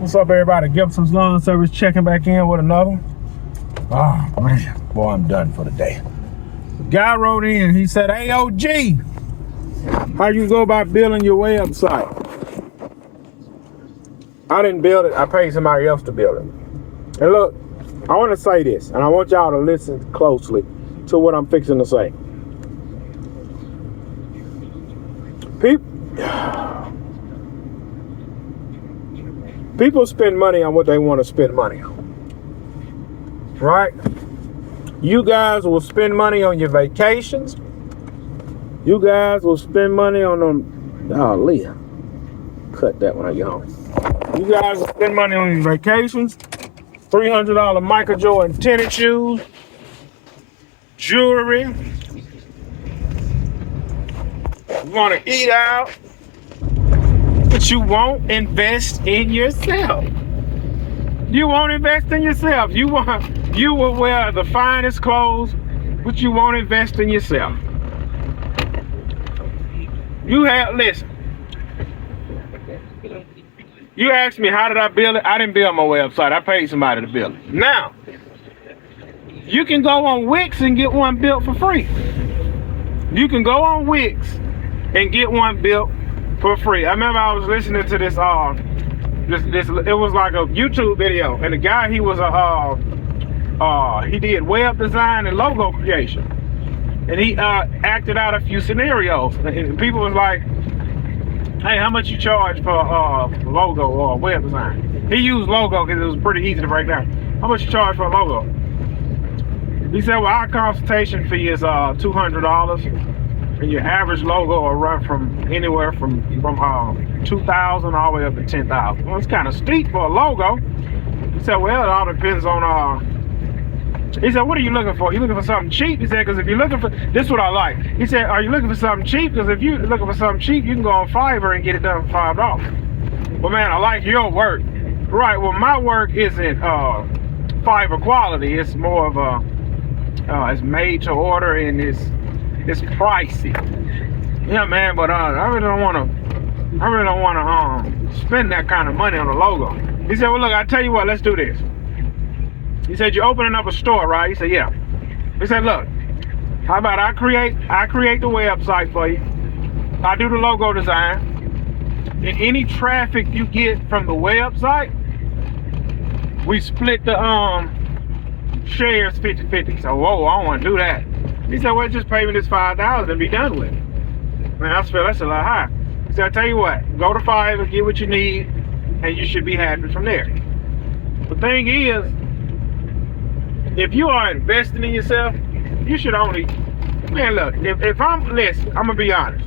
What's up, everybody? Gibson's Lawn Service checking back in with another. Oh, man. Boy, I'm done for the day. The guy wrote in. He said, "Hey, OG, how you go about building your website?" I didn't build it. I paid somebody else to build it. And look, I want to say this, and I want y'all to listen closely to what I'm fixing to say. People spend money on what they want to spend money on, right? You guys will spend money on your vacations. You guys will spend money on them. Oh, Leah, cut that when I get home. You guys will spend money on your vacations. $300 Michael Jordan tennis shoes, jewelry. You want to eat out, but you won't invest in yourself. You won't invest in yourself. You will wear the finest clothes, but you won't invest in yourself. Listen. You asked me how did I build it? I didn't build my website. I paid somebody to build it. Now, you can go on Wix and get one built for free. You can go on Wix and get one built for free. I remember I was listening to this it was like a YouTube video, and the guy, he was he did web design and logo creation, and he acted out a few scenarios, and people was like, "Hey, how much you charge for logo or web design?" He used logo because it was pretty easy to break down. How much you charge for a logo? He said, "Well, our consultation fee is $200, and your average logo will run from anywhere from $2,000 all the way up to $10,000. Well, it's kind of steep for a logo." He said, "Well, it all depends on." He said, "What are you looking for? You looking for something cheap?" He said, "Because if you're looking for," this is what I like. He said, "Are you looking for something cheap? Because if you're looking for something cheap, you can go on Fiverr and get it done for $5. Well, man, I like your work. Right, well, my work isn't Fiverr quality. It's more of it's made to order, and it's pricey. Yeah, man, but I really don't want to spend that kind of money on a logo." He said, "Well, look, I tell you what, let's do this." He said, "You're opening up a store, right?" He said, "Yeah." He said, "Look, how about I create the website for you. I do the logo design. And any traffic you get from the website, we split the shares 50-50. So, whoa, I don't want to do that." He said, "Well, just pay me this $5,000 and be done with it." Man, I feel that's a lot high. He said, "I tell you what, go to Fiverr, get what you need, and you should be happy from there." The thing is, if you are investing in yourself, you should only, man, look, if I'm gonna be honest.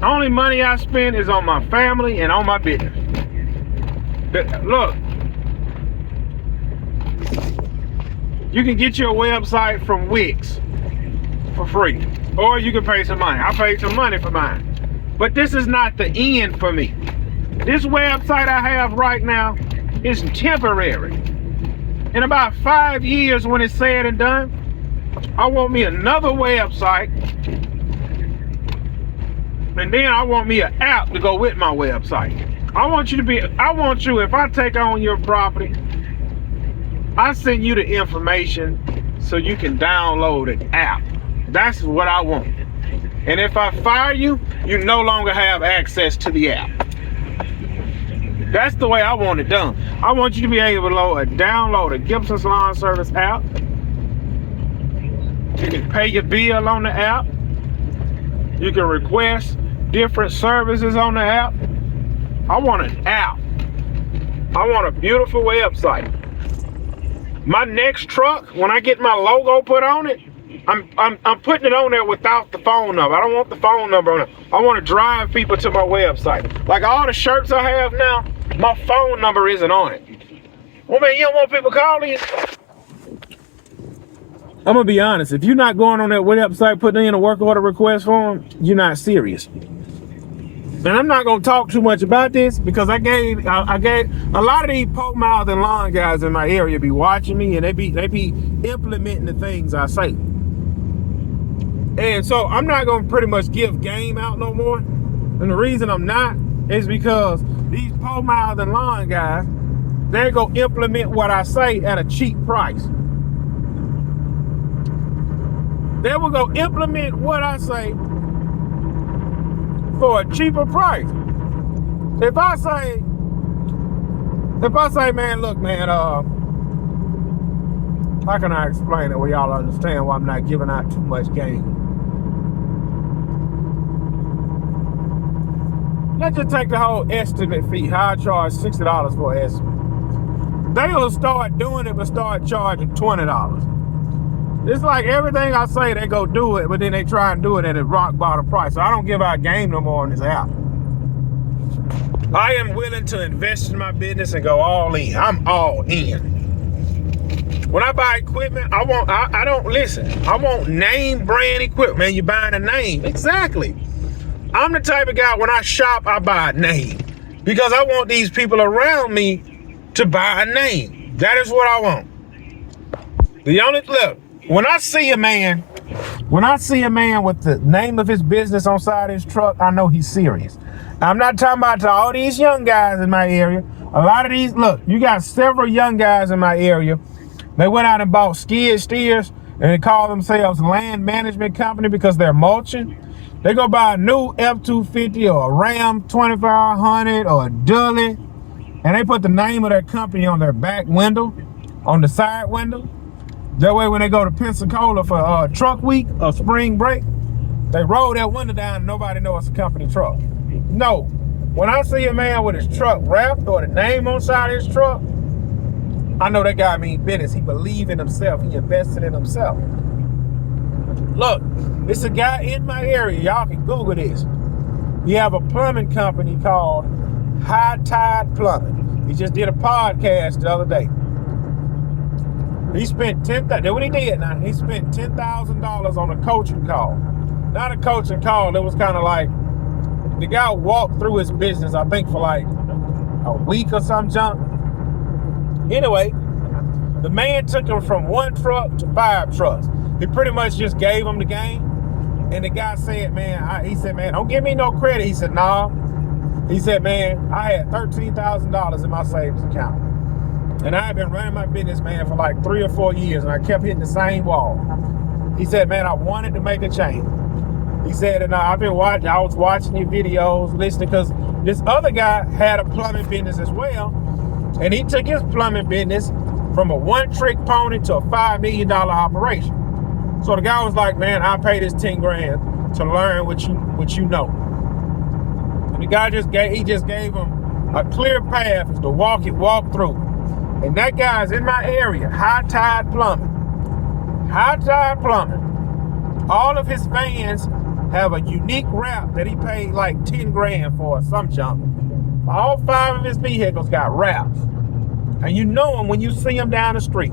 The only money I spend is on my family and on my business. Look, you can get your website from Wix for free, or you can pay some money. I paid some money for mine, but this is not the end for me. This website I have right now is temporary. In about 5 years, when it's said and done, I want me another website, and then I want me an app to go with my website. I want you, if I take on your property, I send you the information so you can download an app. That's what I want. And if I fire you, you no longer have access to the app. That's the way I want it done. I want you to be able to download a Gibson's Lawn Service app. You can pay your bill on the app. You can request different services on the app. I want an app. I want a beautiful website. My next truck, when I get my logo put on it, I'm putting it on there without the phone number. I don't want the phone number on it. I want to drive people to my website. Like all the shirts I have now, my phone number isn't on it. Well, man, you don't want people calling you? I'm going to be honest. If you're not going on that website, putting in a work order request form, you're not serious. And I'm not going to talk too much about this because I gave a lot of these poke mouth and lawn guys in my area be watching me, and they be implementing the things I say. And so I'm not going to pretty much give game out no more. And the reason I'm not is because these pole miles and lawn guys, they go implement what I say at a cheap price. They will go implement what I say for a cheaper price. If I say, man, look, man, how can I explain it where y'all understand why I'm not giving out too much game? Let's just take the whole estimate fee. How I charge $60 for an estimate. They will start doing it, but start charging $20. It's like everything I say, they go do it, but then they try and do it at a rock bottom price. So I don't give out game no more on this app. I am willing to invest in my business and go all in. I'm all in. When I buy equipment, I don't listen. I want name brand equipment. Man, you're buying a name. Exactly. I'm the type of guy, when I shop, I buy a name. Because I want these people around me to buy a name. That is what I want. Look, when I see a man with the name of his business on side of his truck, I know he's serious. I'm not talking about to all these young guys in my area. A lot of these, look, you got several young guys in my area. They went out and bought skid steers and they call themselves land management company because they're mulching. They go buy a new F-250 or a Ram 2500 or a Dully, and they put the name of their company on their back window, on the side window. That way when they go to Pensacola for truck week or spring break, they roll that window down and nobody knows it's a company truck. No, when I see a man with his truck wrapped or the name on the side of his truck, I know that guy means business. He believes in himself. He invested in himself. Look, it's a guy in my area. Y'all can Google this. He have a plumbing company called High Tide Plumbing. He just did a podcast the other day. He spent what he did now. He spent $10,000 on a coaching call. Not a coaching call. It was kind of like the guy walked through his business, I think, for like a week or some junk. Anyway, the man took him from 1 truck to 5 trucks. He pretty much just gave him the game. And the guy said, man, he said, man, don't give me no credit. He said, nah. He said, man, I had $13,000 in my savings account. And I had been running my business, man, for like 3 or 4 years, and I kept hitting the same wall. He said, man, I wanted to make a change. He said, and I was watching your videos, listening, because this other guy had a plumbing business as well. And he took his plumbing business from a one-trick pony to a $5 million operation. So the guy was like, man, I'll pay this 10 grand to learn what you know. And the guy just gave him a clear path to walk through. And that guy's in my area, High Tide Plumbing. High Tide Plumbing. All of his vans have a unique wrap that he paid like 10 grand for, some junk. All 5 of his vehicles got wraps. And you know him when you see him down the street.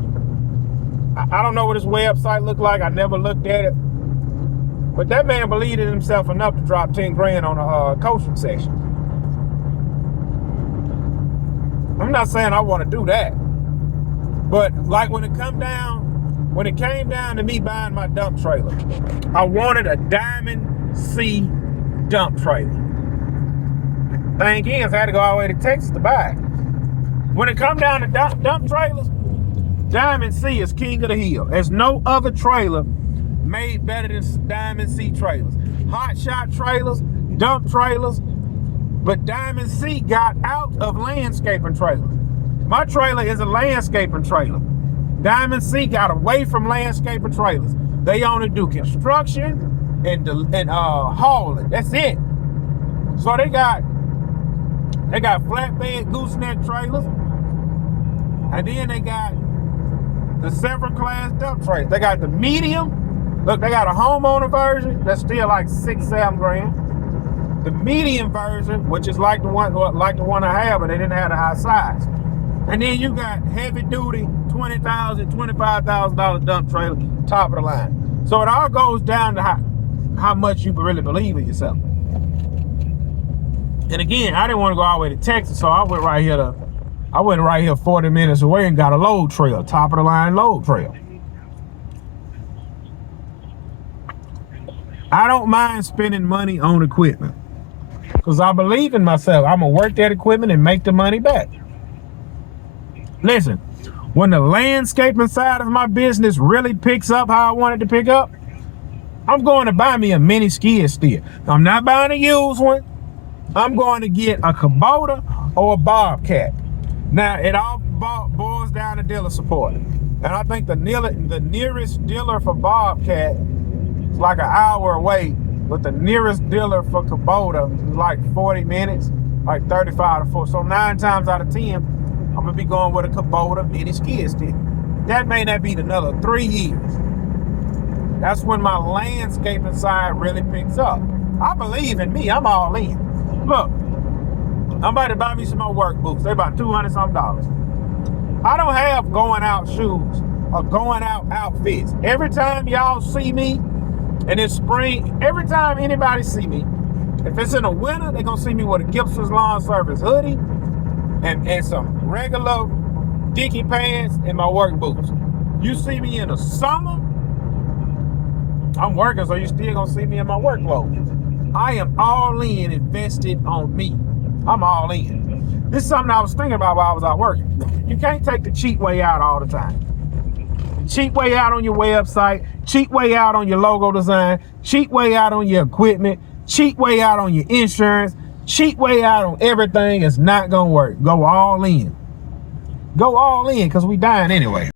I don't know what his website looked like. I never looked at it. But that man believed in himself enough to drop 10 grand on a coaching session. I'm not saying I want to do that. But like when it came down to me buying my dump trailer, I wanted a Diamond C dump trailer. Thing is, I had to go all the way to Texas to buy it. When it come down to dump trailers, Diamond C is king of the hill. There's no other trailer made better than Diamond C trailers. Hot shot trailers, dump trailers, but Diamond C got out of landscaping trailers. My trailer is a landscaping trailer. Diamond C got away from landscaping trailers. They only do construction and hauling. That's it. So they got flatbed gooseneck trailers, and then they got the several class dump trailers. They got the medium. Look, they got a homeowner version that's still like 6-7 grand. The medium version, which is like the one I have, but they didn't have the high size. And then you got heavy duty, $20,000, $25,000 dump trailer, top of the line. So it all goes down to how much you really believe in yourself. And again, I didn't want to go all the way to Texas, so I went right here 40 minutes away and got a load trail, top of the line load trail. I don't mind spending money on equipment. Because I believe in myself. I'm going to work that equipment and make the money back. Listen, when the landscaping side of my business really picks up how I want it to pick up, I'm going to buy me a mini skid steer. I'm not buying a used one. I'm going to get a Kubota or a Bobcat. Now, it all boils down to dealer support. And I think the nearest dealer for Bobcat is like an hour away, but the nearest dealer for Kubota is like 40 minutes, like 35 to 40. So 9 times out of 10, I'm going to be going with a Kubota mini skid steer. That may not be another 3 years. That's when my landscaping side really picks up. I believe in me. I'm all in. Look, I'm about to buy me some more work boots. They're about $200-something. I don't have going out shoes or going out outfits. Every time y'all see me, and it's spring, every time anybody see me, if it's in the winter, they're going to see me with a Gibson's Lawn Service hoodie and some regular Dickie pants and my work boots. You see me in the summer, I'm working, so you still gonna see me in my work clothes. I am all in, invested on me. I'm all in. This is something I was thinking about while I was out working. You can't take the cheap way out all the time. Cheap way out on your website, cheap way out on your logo design, cheap way out on your equipment, cheap way out on your insurance, cheap way out on everything is not gonna work. Go all in. Go all in, because we dying anyway.